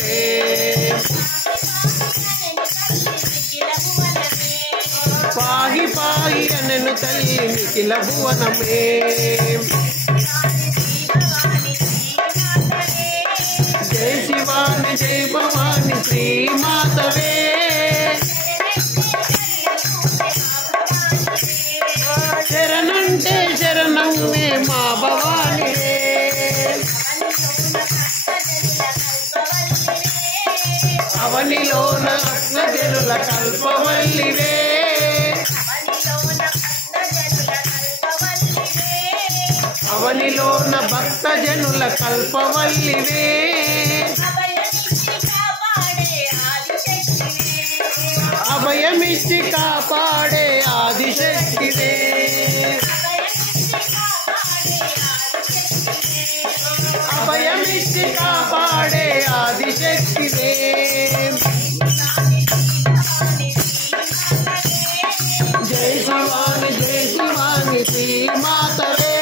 భువనములే పాహి పాహి అనెను తల్లి నిఖిల భువనమే జై శివాని జై భవాని శ్రీ మాతవే శరణంటే శరణమే మా భవానివే అవనిలోన భక్తజనుల కల్పవల్లివే అవనిలోన భక్తజనుల కల్పవల్లివే అభయమిచ్చి కాపాడే ఆదిశక్తివే అభయమిచ్చి కాపాడే ఆదిశక్తివే జై శివాని శ్రీ మాతవే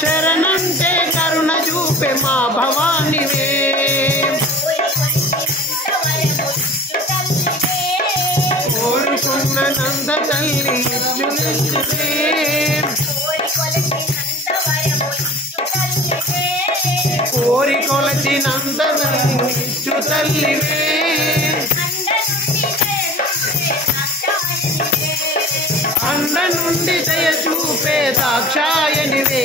శరణంటే కరుణ చూపే మా భవానివే కోరుకున్న నంద తల్లి ఇచ్చునిచ్చువే కోరి కొలచినంత తల్లి ఇచ్చు తల్లివే అండ నుండి దయ చూపే దాక్షాయనివే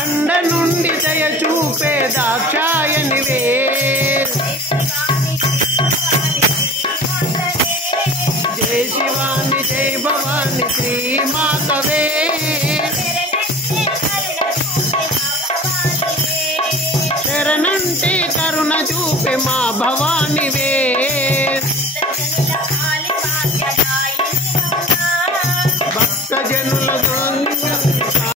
అండ నుండి దయ చూపే దాక్షాయనివే జై శివాని జై భవాని శ్రీ మాతవే శరణంటే కరుణ చూపే మా భవానివే